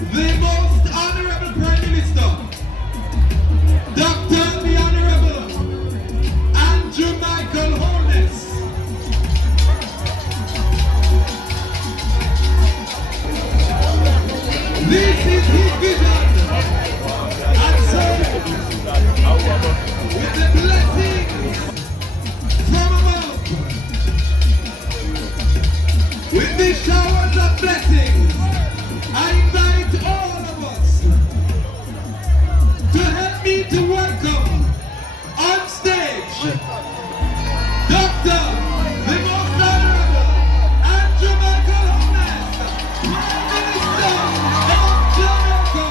the most honorable Prime Minister, Dr. the Honorable Andrew Michael HOLNESS. This is his vision, and so, with the blessings from above, with the showers of blessings, I invite all of us to help me to welcome on stage Dr. the Most Honorable Andrew Michael HOLNESS, Prime Minister of Jamaica.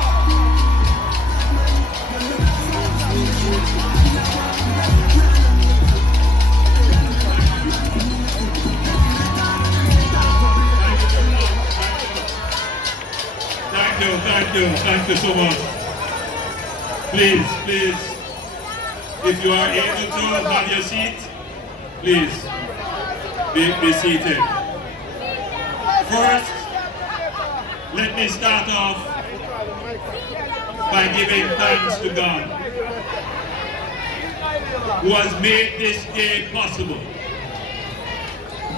Thank you so much. Please, if you are able to have your seat, please be seated. First, let me start off by giving thanks to God, who has made this day possible.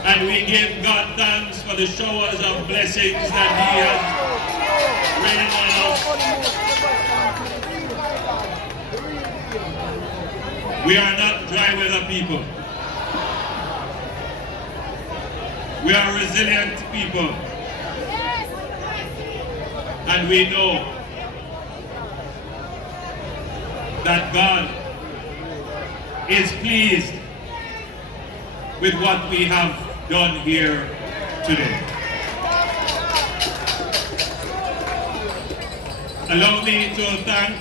And we give God thanks for the showers of blessings that He has rained on us. We are not dry weather people. We are resilient people. And we know that God is pleased with what we have done here today. Allow me to thank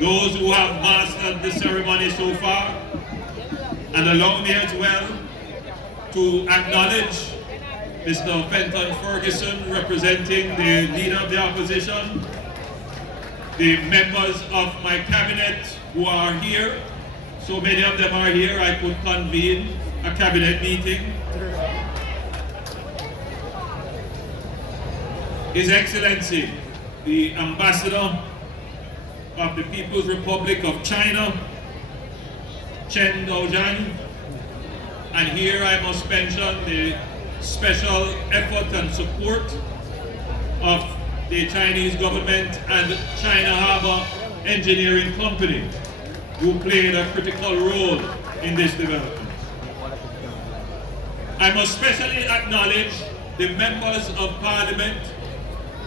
those who have mastered the ceremony so far, and allow me as well to acknowledge Mr. Fenton Ferguson, representing the Leader of the Opposition, the members of my cabinet who are here. So many of them are here, I could convene a cabinet meeting. His Excellency, the Ambassador of the People's Republic of China, Chen Daozhan, and here I must mention the special effort and support of the Chinese government and China Harbour Engineering Company, who played a critical role in this development. I must especially acknowledge the members of Parliament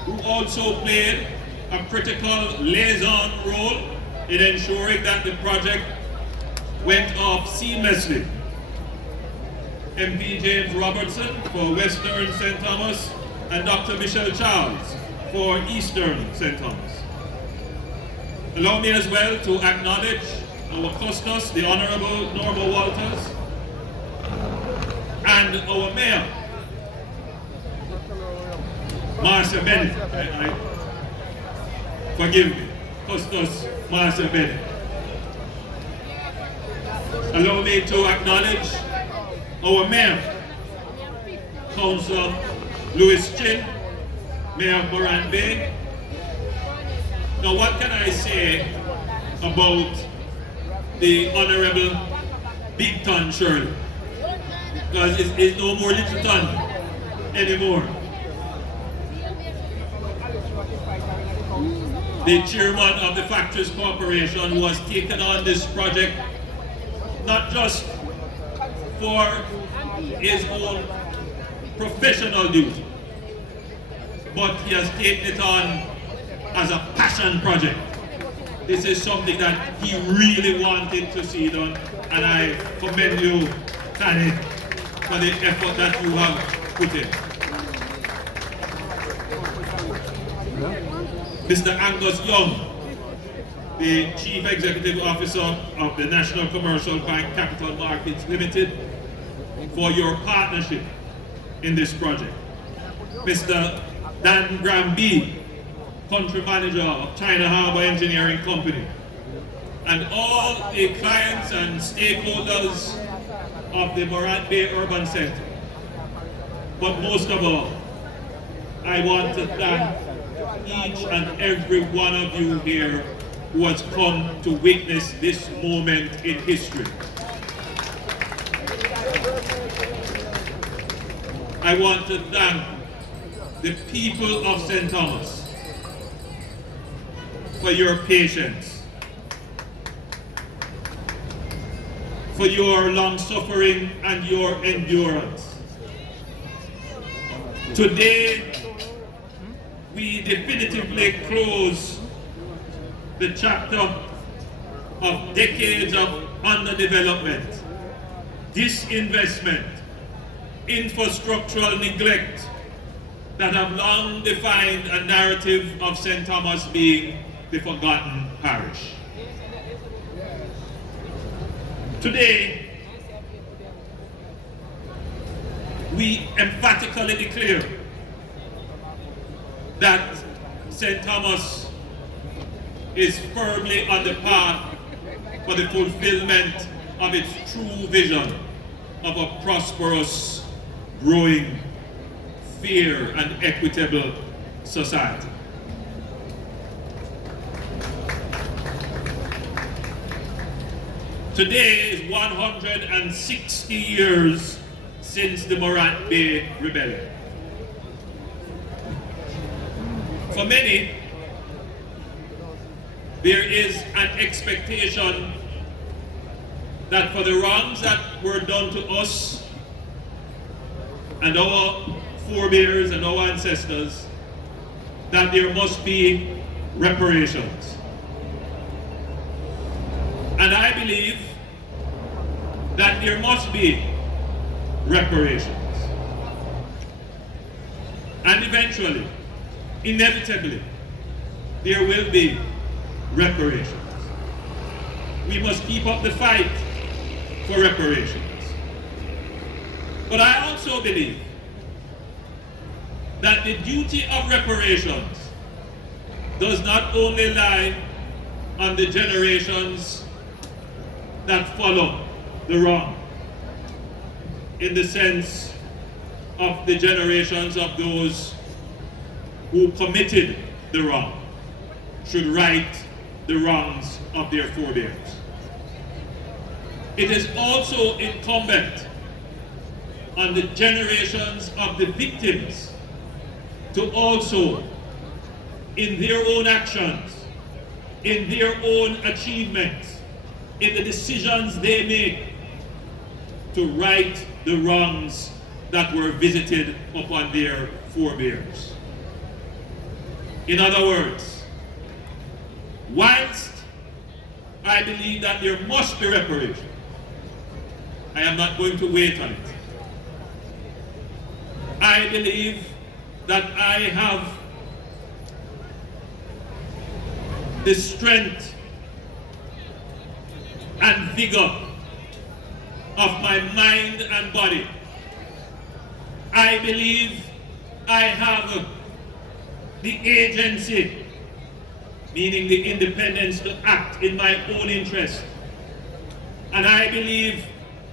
who also played a critical liaison role in ensuring that the project went off seamlessly. MP James Robertson for Western St. Thomas and Dr. Michelle Charles for Eastern St. Thomas. Allow me as well to acknowledge our custos, the Honorable Norma Walters, and our Mayor, Marcia Bennett. Forgive me, Custos Marcia Bennett. Allow me to acknowledge our Mayor, Councillor Louis Chin, Mayor of Morant Bay. Now what can I say about the Honorable Big Ton Shirley? Because it's no more Little Ton anymore. The chairman of the Factories Corporation, who has taken on this project not just for his own professional duty, but he has taken it on as a passion project. This is something that he really wanted to see done, and I commend you, Tanit, for the effort that you have put in. Mr. Angus Young, the Chief Executive Officer of the National Commercial Bank Capital Markets Limited, for your partnership in this project. Mr. Dan Gramby, Country Manager of China Harbour Engineering Company, and all the clients and stakeholders of the Morant Bay Urban Centre. But most of all, I want to thank each and every one of you here who has come to witness this moment in history. I want to thank the people of St. Thomas for your patience, for your long suffering and your endurance. Today, we definitively close the chapter of decades of underdevelopment, disinvestment, infrastructural neglect that have long defined a narrative of St. Thomas being the forgotten parish. Today, we emphatically declare that St. Thomas is firmly on the path for the fulfillment of its true vision of a prosperous, growing, fair and equitable society. Today is 160 years since the Morant Bay Rebellion. For many, there is an expectation that for the wrongs that were done to us and our forebears and our ancestors, that there must be reparations. And I believe that there must be reparations. And eventually, inevitably, there will be reparations. We must keep up the fight for reparations. But I also believe that the duty of reparations does not only lie on the generations that follow the wrong, in the sense of the generations of those who committed the wrong should right the wrongs of their forebears. It is also incumbent on the generations of the victims to also, in their own actions, in their own achievements, in the decisions they make, to right the wrongs that were visited upon their forebears. In other words, whilst I believe that there must be reparation, I am not going to wait on it. I believe that I have the strength and vigor of my mind and body. I believe I have the agency, meaning the independence to act in my own interest. And I believe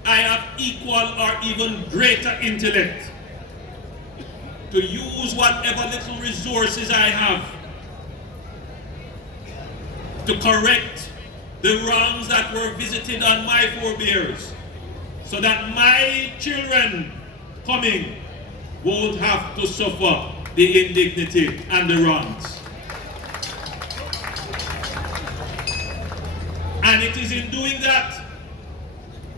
I have equal or even greater intellect to use whatever little resources I have to correct the wrongs that were visited on my forebears, so that my children coming won't have to suffer the indignity and the wrongs. And it is in doing that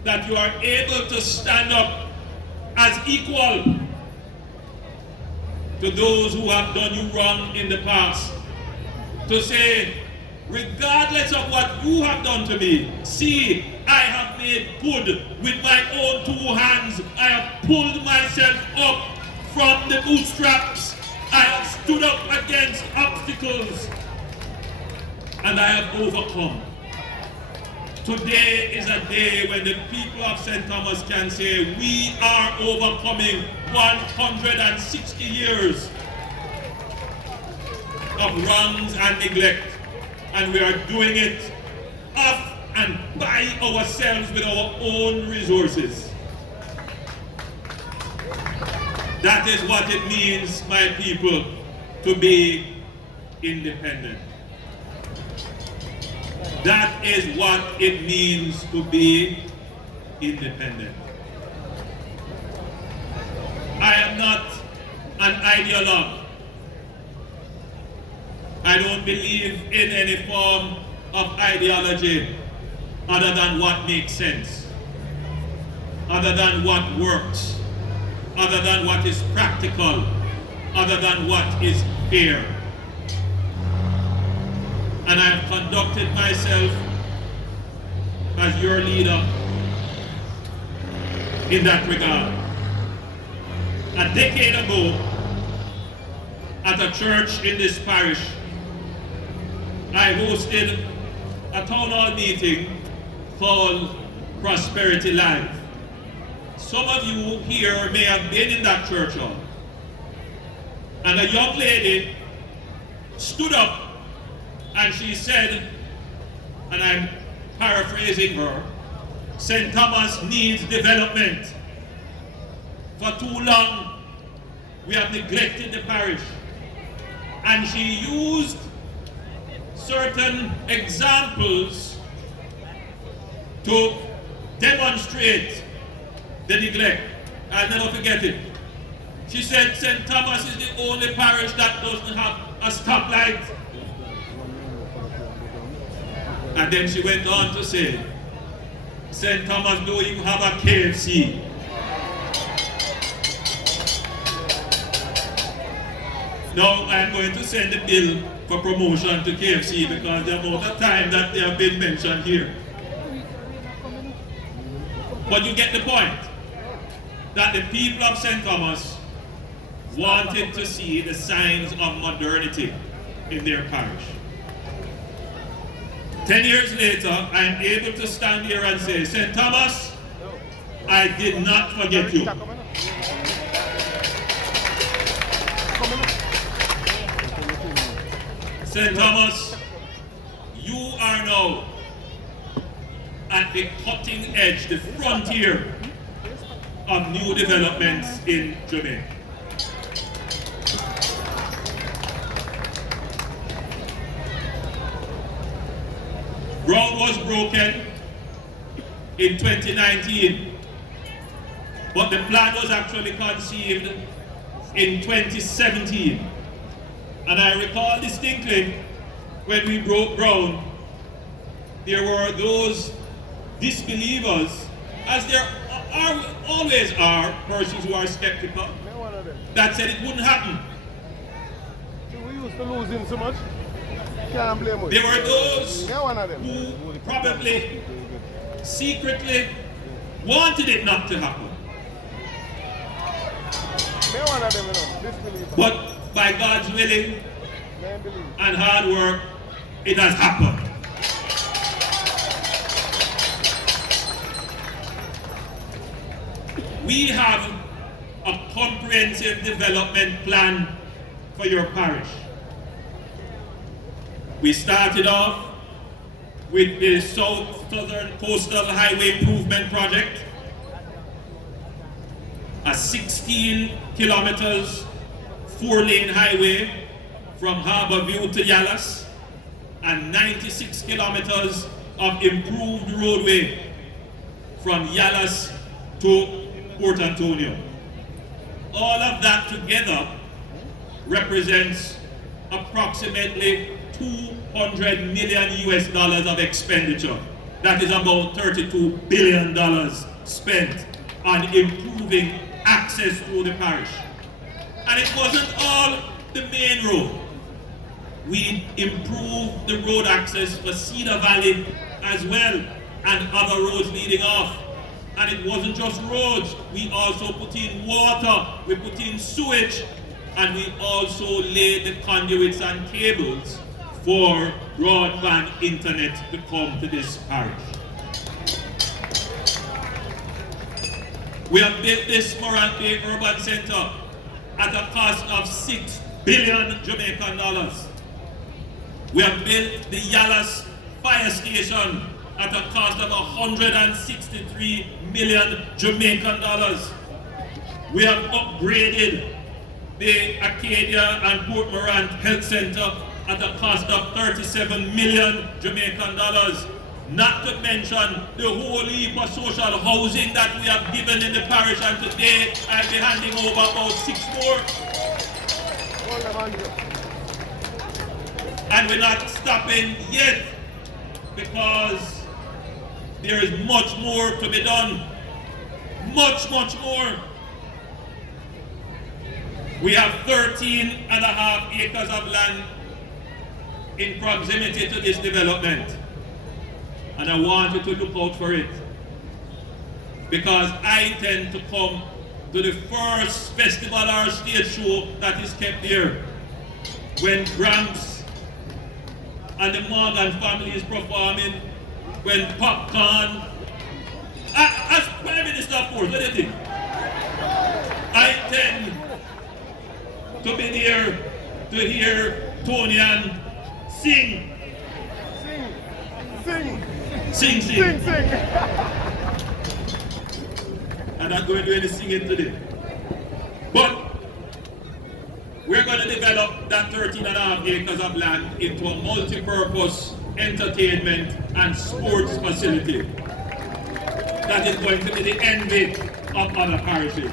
that you are able to stand up as equal to those who have done you wrong in the past, to say, regardless of what you have done to me, see, I have made good with my own 2 hands. I have pulled myself up from the bootstraps. I have stood up against obstacles, and I have overcome. Today is a day when the people of St. Thomas can say, we are overcoming 160 years of wrongs and neglect. And we are doing it of and by ourselves with our own resources. That is what it means, my people, to be independent. That is what it means to be independent. I am not an ideologue. I don't believe in any form of ideology other than what makes sense, other than what works, other than what is practical, other than what is fair. And I have conducted myself as your leader in that regard. A decade ago, at a church in this parish, I hosted a town hall meeting called Prosperity Live. Some of you here may have been in that church hall. And a young lady stood up and she said, and I'm paraphrasing her, St. Thomas needs development. For too long, we have neglected the parish. And she used certain examples to demonstrate the neglect. I'll never forget it. She said St. Thomas is the only parish that doesn't have a stoplight. And then she went on to say, St. Thomas don't even have a KFC. Now I'm going to send a bill for promotion to KFC because the amount of time that they have been mentioned here. But you get the point, that the people of St. Thomas wanted to see the signs of modernity in their parish. 10 years later, I'm able to stand here and say, St. Thomas, I did not forget you. St. Thomas, you are now at the cutting edge, the frontier of new developments in Jamaica. Ground was broken in 2019, but the plan was actually conceived in 2017. And I recall distinctly when we broke ground, there were those disbelievers, as there always are persons who are skeptical, that said it wouldn't happen. So we used to lose him so much. Can't blame us. There were those who probably secretly wanted it not to happen. But by God's willing and hard work, it has happened. We have a comprehensive development plan for your parish. We started off with the Southern Coastal Highway Improvement Project, a 16 kilometers 4-lane highway from Harborview to Yallas, and 96 kilometers of improved roadway from Yallas to Port Antonio. All of that together represents approximately $200 million US of expenditure. That is about $32 billion spent on improving access to the parish. And it wasn't all the main road. We improved the road access for Cedar Valley as well, and other roads leading off. And it wasn't just roads, we also put in water, we put in sewage, and we also laid the conduits and cables for broadband internet to come to this parish. We have built this Morant Urban Center at a cost of $6 billion Jamaican dollars. We have built the Yallas Fire Station at a cost of $163 million Jamaican dollars. We have upgraded the Acadia and Port Morant Health Center at a cost of 37 million Jamaican dollars. Not to mention the whole heap of social housing that we have given in the parish, and today I'll be handing over about 6 more. And we're not stopping yet, because there is much more to be done. Much more. We have 13.5 acres of land in proximity to this development. And I want you to look out for it, because I intend to come to the first festival or stage show that is kept there, when Gramps and the Morgan family is performing, when Popcorn, as Prime Minister of course, what do you think? I intend to be there to hear Tony and sing. Sing. I'm not going to do any singing today. But we're going to develop that 13.5 acres of land into a multi-purpose entertainment and sports facility that is going to be the envy of other parishes.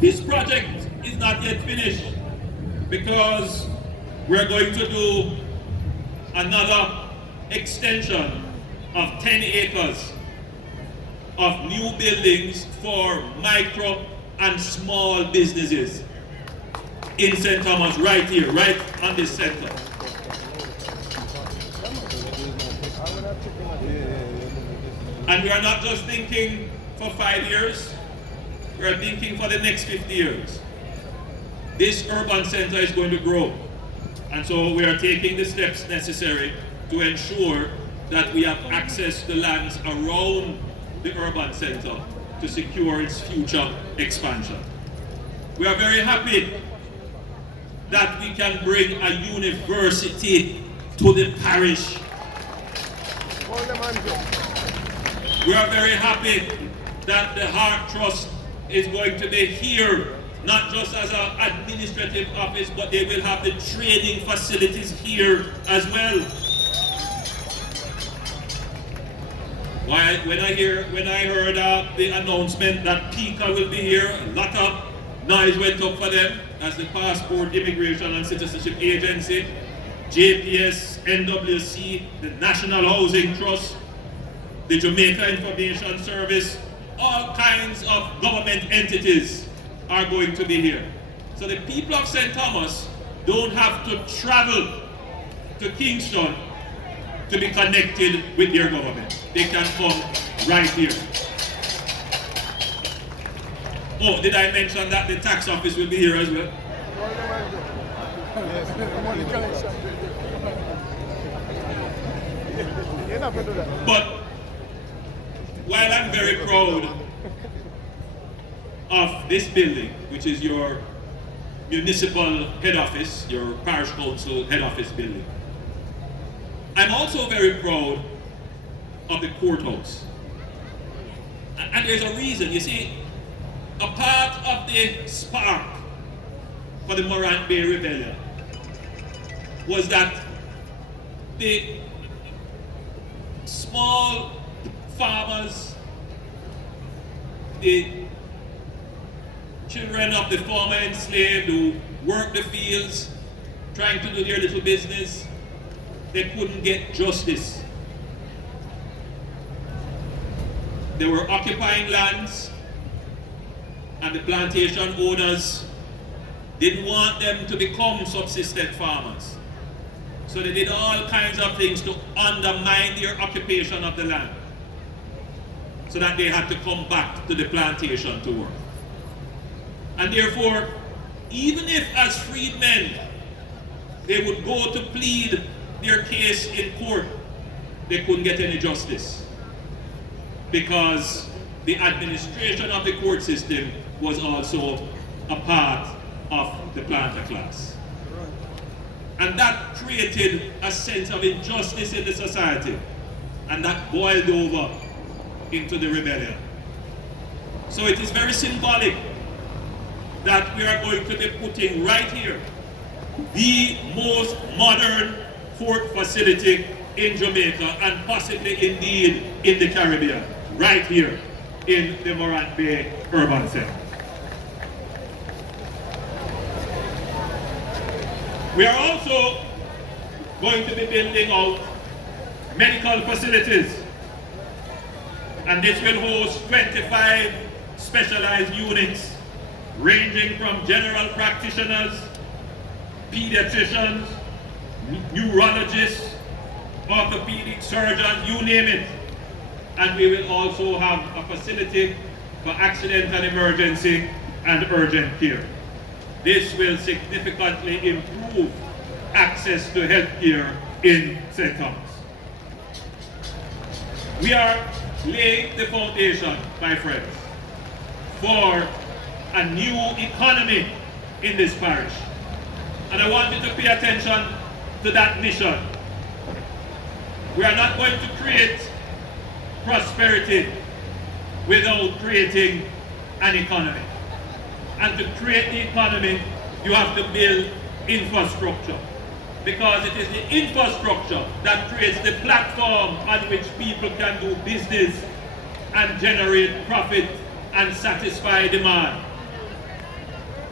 This project is not yet finished, because we're going to do another extension of 10 acres of new buildings for micro and small businesses in St. Thomas, right here, right on this center. And we are not just thinking for 5 years, we are thinking for the next 50 years. This urban center is going to grow. And so we are taking the steps necessary to ensure that we have access to lands around the urban center to secure its future expansion. We are very happy that we can bring a university to the parish. We are very happy that the Heart Trust is going to be here, not just as an administrative office, but they will have the training facilities here as well. When I heard the announcement that PICA will be here, a lot of noise went up for them. That's the Passport, Immigration and Citizenship Agency, JPS, NWC, the National Housing Trust, the Jamaica Information Service, all kinds of government entities are going to be here. So the people of St. Thomas don't have to travel to Kingston to be connected with their government. They can come right here. Oh, did I mention that the tax office will be here as well? But while I'm very proud of this building, which is your municipal head office, your parish council head office building, I'm also very proud of the courthouse. And there's a reason. You see, a part of the spark for the Morant Bay Rebellion was that the small farmers, the children of the former enslaved who worked the fields, trying to do their little business, they couldn't get justice. They were occupying lands, and the plantation owners didn't want them to become subsistence farmers. So they did all kinds of things to undermine their occupation of the land, so that they had to come back to the plantation to work. And therefore, even if as freedmen they would go to plead their case in court, they couldn't get any justice, because the administration of the court system was also a part of the planter class. And that created a sense of injustice in the society, and that boiled over into the rebellion. So it is very symbolic that we are going to be putting right here the most modern port facility in Jamaica and possibly indeed in the Caribbean, right here in the Morant Bay Urban Center. We are also going to be building out medical facilities, and this will host 25 specialized units ranging from general practitioners, pediatricians, neurologists, orthopedic surgeons, you name it. And we will also have a facility for accident and emergency and urgent care. This will significantly improve access to health care in St. Thomas. We are laying the foundation, my friends, for a new economy in this parish. And I want you to pay attention to that mission. We are not going to create prosperity without creating an economy. And to create the economy, you have to build infrastructure. Because it is the infrastructure that creates the platform on which people can do business and generate profit and satisfy demand.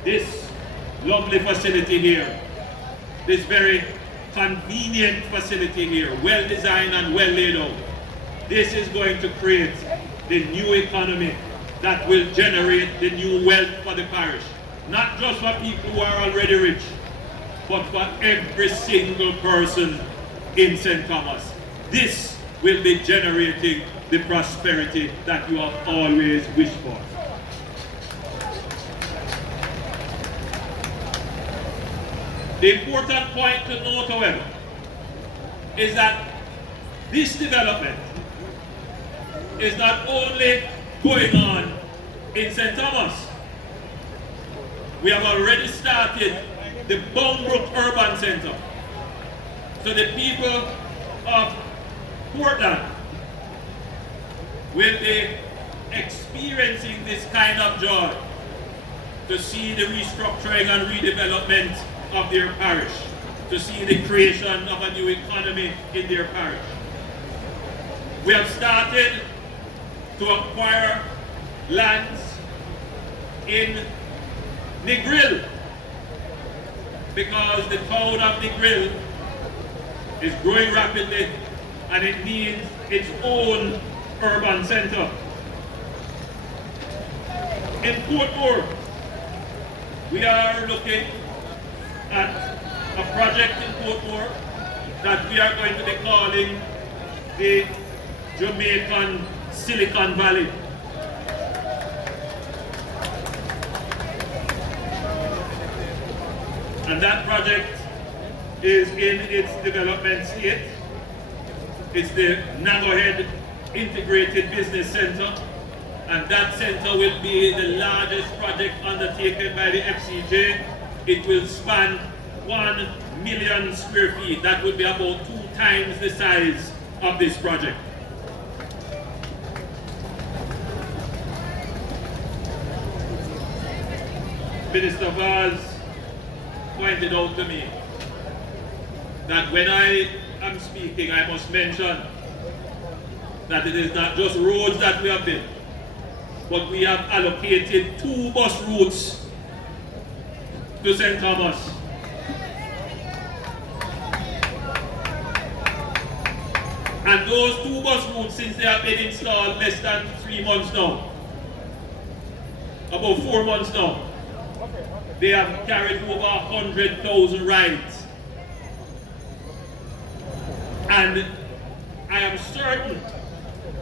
This lovely facility here, this very convenient facility here, well designed and well laid out, this is going to create the new economy that will generate the new wealth for the parish. Not just for people who are already rich, but for every single person in St. Thomas. This will be generating the prosperity that you have always wished for. The important point to note, however, is that this development is not only going on in St. Thomas. We have already started the Boundbrook Urban Center. So the people of Portland will be experiencing this kind of joy to see the restructuring and redevelopment of their parish, to see the creation of a new economy in their parish. We have started to acquire lands in Negril, because the town of Negril is growing rapidly and it needs its own urban center. In Portmore, we are looking at a project in Portmore that we are going to be calling the Jamaican Silicon Valley. And that project is in its development state. It's the Nangohead Integrated Business Center, and that center will be the largest project undertaken by the FCJ. It will span 1 million square feet. That would be about 2 times the size of this project. Minister Vaz pointed out to me that when I am speaking, I must mention that it is not just roads that we have built, but we have allocated 2 bus routes to St. Thomas. And those 2 bus routes, since they have been installed less than 3 months now, about 4 months now, they have carried over 100,000 rides. And I am certain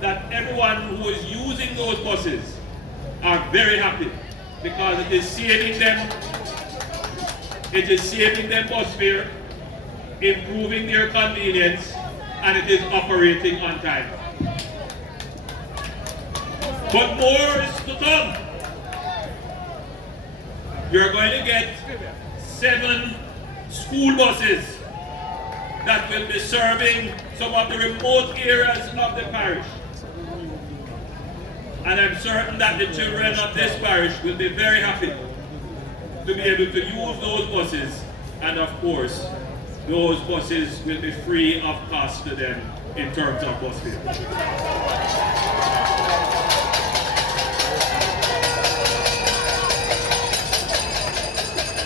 that everyone who is using those buses are very happy, because it is saving them bus fare, improving their convenience, and it is operating on time. But more is to come. You're going to get 7 school buses that will be serving some of the remote areas of the parish. And I'm certain that the children of this parish will be very happy to be able to use those buses And of course, those buses will be free of cost to them in terms of bus fare.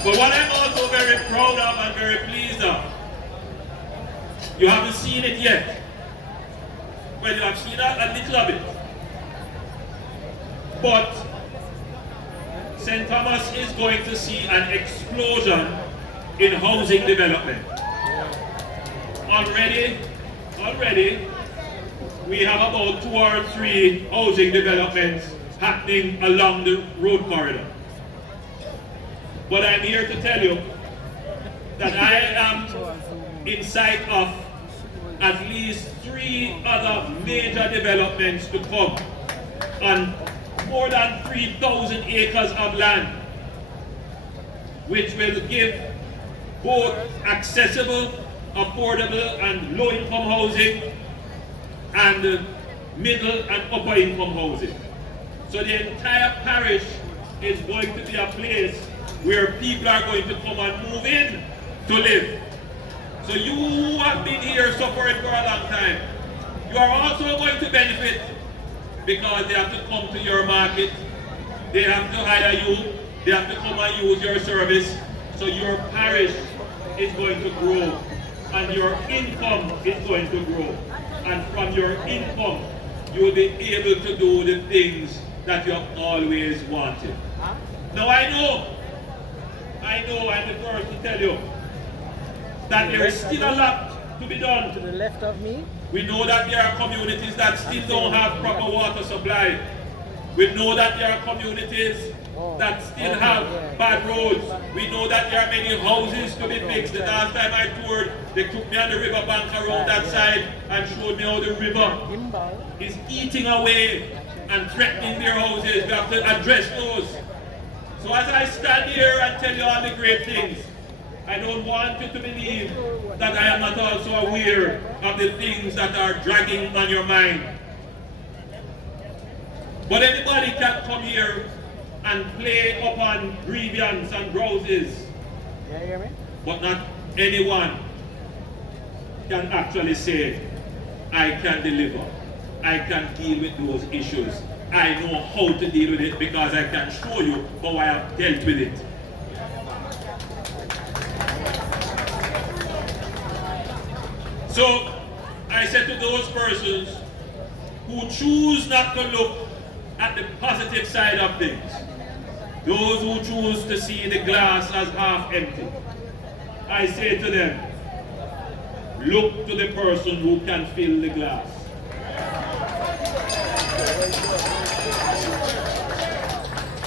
But what I'm also very proud of and very pleased of, you haven't seen it yet. Well, you have seen a little of it. But St. Thomas is going to see an explosion in housing development. Already, we have about 2 or 3 housing developments happening along the road corridor. But I'm here to tell you that I am in sight of at least 3 other major developments to come on more than 3,000 acres of land, which will give both accessible, affordable and low-income housing and middle and upper-income housing. So the entire parish is going to be a place where people are going to come and move in to live. So you have been here suffering for a long time. You are also going to benefit because they have to come to your market, they have to hire you, they have to come and use your service. So your parish is going to grow and your income is going to grow. And from your income, you will be able to do the things that you have always wanted. Now I know, I'm the first to tell you that there is still a lot to be done. To the left of me. We know that there are communities that still don't have proper water supply. We know that there are communities that still have bad roads. We know that there are many houses to be fixed. The last time I toured, they took me on the river bank around that side and showed me how the river is eating away and threatening their houses. We have to address those. So as I stand here and tell you all the great things, I don't want you to believe that I am not also aware of the things that are dragging on your mind. But anybody can come here and play upon grievance and grouses. Yeah, you hear me? But not anyone can actually say, I can deliver. I can deal with those issues. I know how to deal with it because I can show you how I have dealt with it. So, I said to those persons who choose not to look at the positive side of things, those who choose to see the glass as half empty, I say to them, look to the person who can fill the glass.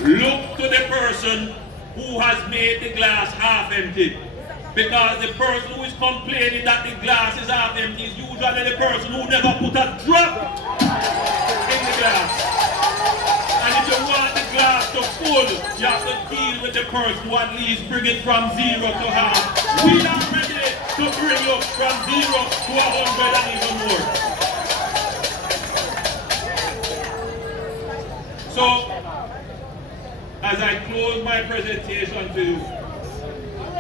Look to the person who has made the glass half empty. Because the person who is complaining that the glass is half empty is usually the person who never put a drop in the glass. And if you want the glass to full, you have to deal with the person who at least bring it from 0 to half. We are ready to bring you from 0 to 100 and even more. So, as I close my presentation to you,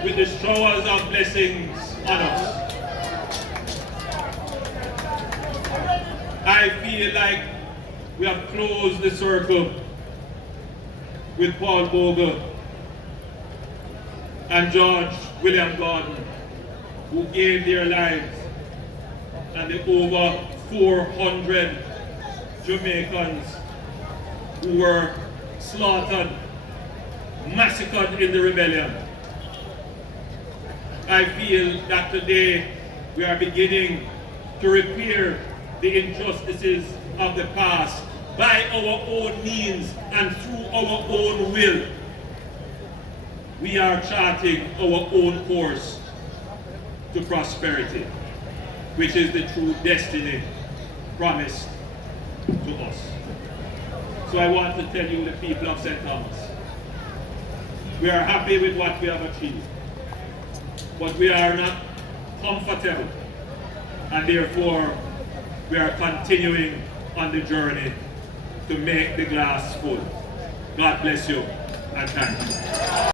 with the showers of blessings on us, I feel like we have closed the circle with Paul Bogle and George William Gordon, who gave their lives, and the over 400 Jamaicans who were slaughtered, massacred in the rebellion. I feel that today we are beginning to repair the injustices of the past by our own means and through our own will. We are charting our own course to prosperity, which is the true destiny promised to us. So I want to tell you, the people of St. Thomas, we are happy with what we have achieved, but we are not comfortable, and therefore we are continuing on the journey to make the glass full. God bless you, and thank you.